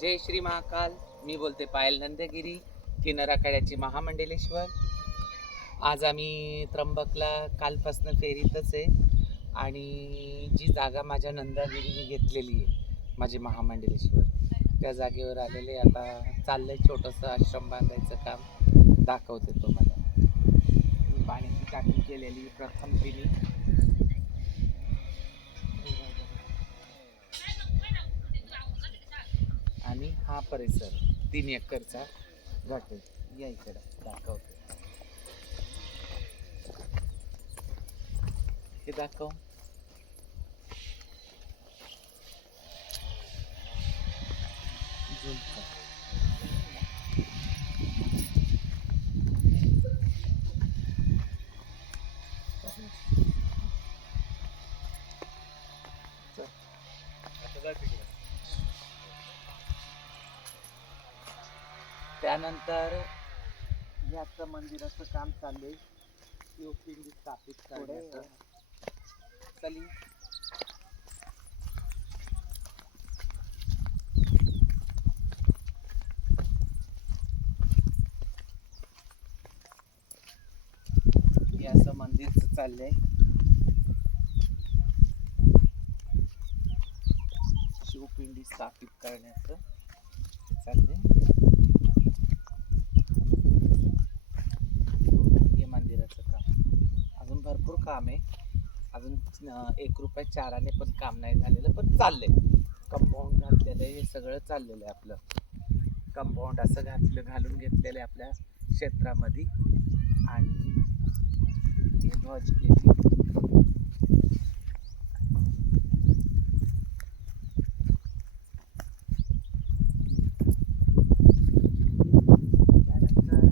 जय श्री महाकाल. मी बोलते पायल नंदगिरी, किनारा खेड्याची महामंडलेश्वर. आज आम्ही त्र्यंबकला कालपासनं फेरीतच आहे आणि जी जागा माझ्या नंदागिरीने घेतलेली आहे माझे महामंडलेश्वर, त्या जागेवर आलेले. आता चाललंय छोटंसं आश्रम बांधायचं काम, दाखवते तुम्हाला. पाण्याची टाकी केलेली प्रथम पिढी आणि हा परिसर 3 एकरचा घाट आहे. या इकडं दाखवते, हे दाखव. त्यानंतर याचं मंदिराचं काम चाललंय, शिवपिंडी स्थापित करण्याचं. चली याचं मंदिरचं चाललंय, शिवपिंडी स्थापित करण्याचं चाललंय. हे मंदिराचं काम अजून भरपूर काम आहे. अजून 1 रुपया चाराने पण काम नाही झालेलं, पण चाललंय. कंपाऊंड घातलेलं आहे, हे सगळं चाललेलं आहे. आपलं कंपाऊंड असं घालून घेतलेलं आहे आपल्या क्षेत्रामध्ये. आणि हे ध्वज केली. त्यानंतर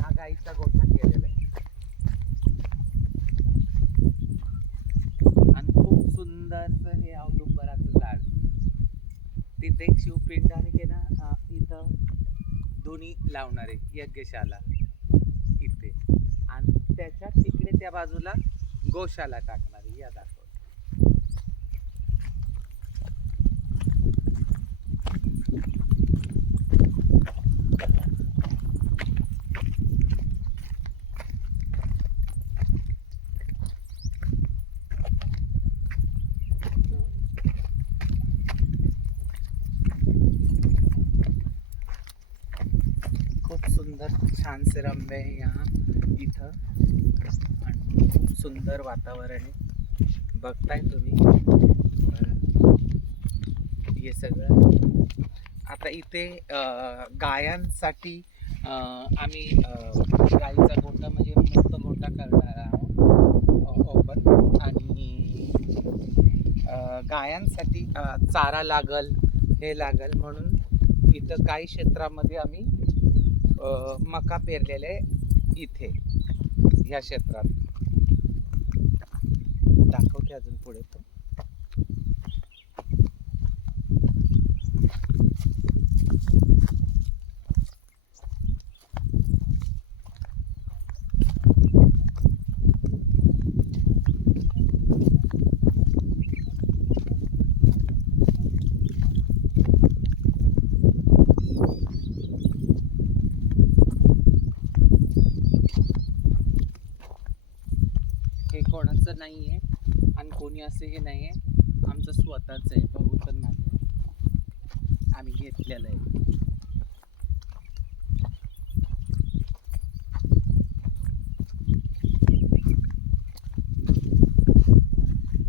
हा गाईचा गोठा केलेला आहे आणि खूप सुंदरचं हे औदुंबराचं झाड. तिथे एक शिवपिंड आणि ना इथं दोन्ही लावणार आहे यज्ञशाला इथे, आणि त्याच्या तिकडे त्या बाजूला गोशाला टाकणार आहे. या दाखव. खूप सुंदर छानसे रम्य आहे यहाँ इथं, आणि खूप सुंदर वातावरण आहे. बघताय तुम्ही हे सगळं. आता इथे गायांसाठी आम्ही गाईचा गोठा म्हणजे मुक्त गोठा करणार आहोत ओपन. आणि गायांसाठी चारा लागल, हे लागल म्हणून इथं काही क्षेत्रामध्ये आम्ही मका पेरलेले इथे ह्या क्षेत्रात. दाखवते अजून पुढे. तो कोणाचं नाही आहे आणि कोणी असे हे नाही आहे, आमचं स्वतःच आहे. बहुतन नाही, आम्ही घेतलेलं आहे.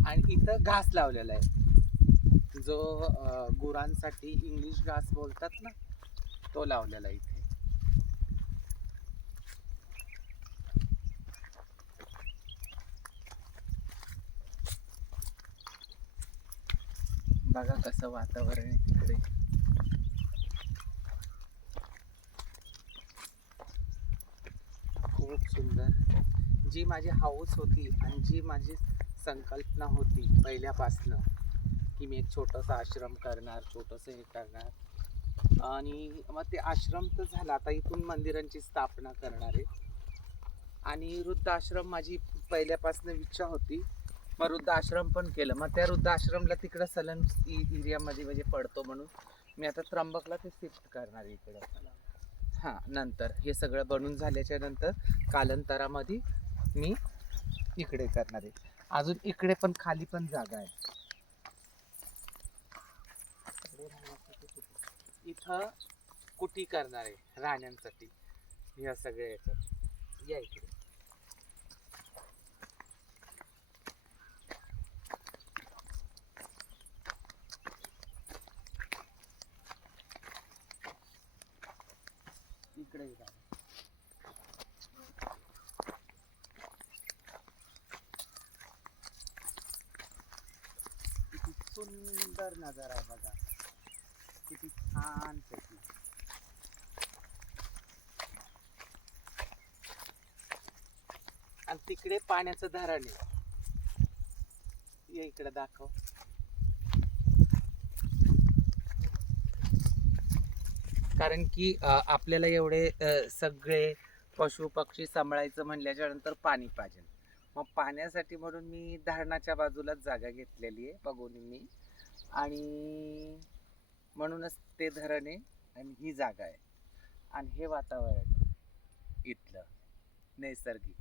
आणि इथं घास लावलेला आहे, जो गुरांसाठी इंग्लिश घास बोलतात ना, तो लावलेला आहे इथे. बघा कसं वातावरण आहे तिकडे. खूप सुंदर. जी माझी हाऊस होती आणि जी माझी संकल्पना होती पहिल्यापासनं, की मी एक छोटासा आश्रम करणार, छोटंसं हे करणार, आणि मग ते आश्रम तर झाला. आता इथून मंदिरांची स्थापना करणार आहे. आणि वृद्धाश्रम माझी पहिल्यापासून इच्छा होती, मग वृद्धाश्रम पण केलं. मग त्या वृद्धाश्रमला तिकडं सलन एरियामध्ये म्हणजे पडतो म्हणून मी आता त्र्यंबकला ते शिफ्ट करणार आहे इकडं. हां, नंतर हे सगळं बनून झाल्याच्या नंतर कालांतरामध्ये मी इकडे करणार आहे. अजून इकडे पण खाली पण जागा आहे. इथं कुटी करणार आहे राहण्यासाठी ह्या सगळ्या याच्यात. या इकडे. इकडे जागा. किती सुंदर नजारा आहे बघा, किती छान पैकी. आणि तिकडे पाण्याचं धरण आहे. ये इकडे दाखव. कारण की आपल्याला एवढे सगळे पशु पक्षी सांभाळायचं म्हणल्याच्या नंतर पाणी पाहिजे. मग पाण्यासाठी म्हणून मी धरणाच्या बाजूलाच जागा घेतलेली आहे बघून मी. आणि म्हणूनच ते धरण आहे आणि ही जागा आहे आणि हे वातावरण इथलं नैसर्गिक.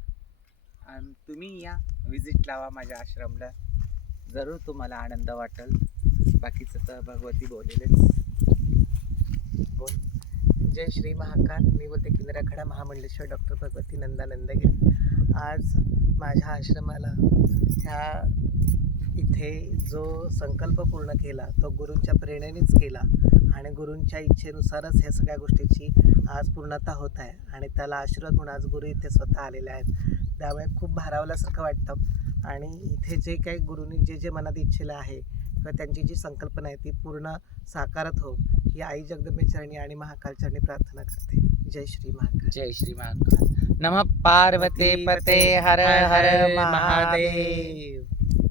आणि तुम्ही या, विजिट लावा माझ्या आश्रमला, जरूर तुम्हाला आनंद वाटेल. बाकीचं तर भगवती बोलेलेच. बोल. जय श्री महाकाल. मी बोलते किनराकडा महामंडलेश्वर डॉक्टर भगवती नंदानंदगिरी. आज माझ्या आश्रमाला ह्या इथे जो संकल्प पूर्ण केला तो गुरूंच्या प्रेरणेनेच केला आणि गुरूंच्या इच्छेनुसारच ह्या सगळ्या गोष्टीची आज पूर्णता होत आहे. आणि त्याला आशीर्वाद म्हणून आज गुरु इथे स्वतः आलेले आहेत. त्यामुळे खूप भारावल्यासारखं वाटतं. आणि इथे जे काही गुरूंनी जे मनात इच्छेलं आहे किंवा त्यांची जी संकल्पना आहे ती पूर्ण साकारत हो, ही आई जगदंबेचरणी आणि महाकालचरणी प्रार्थना करते. जय श्री महाकाल. जय श्री महाकाल. नमः पार्वती पते हर हर महादेव.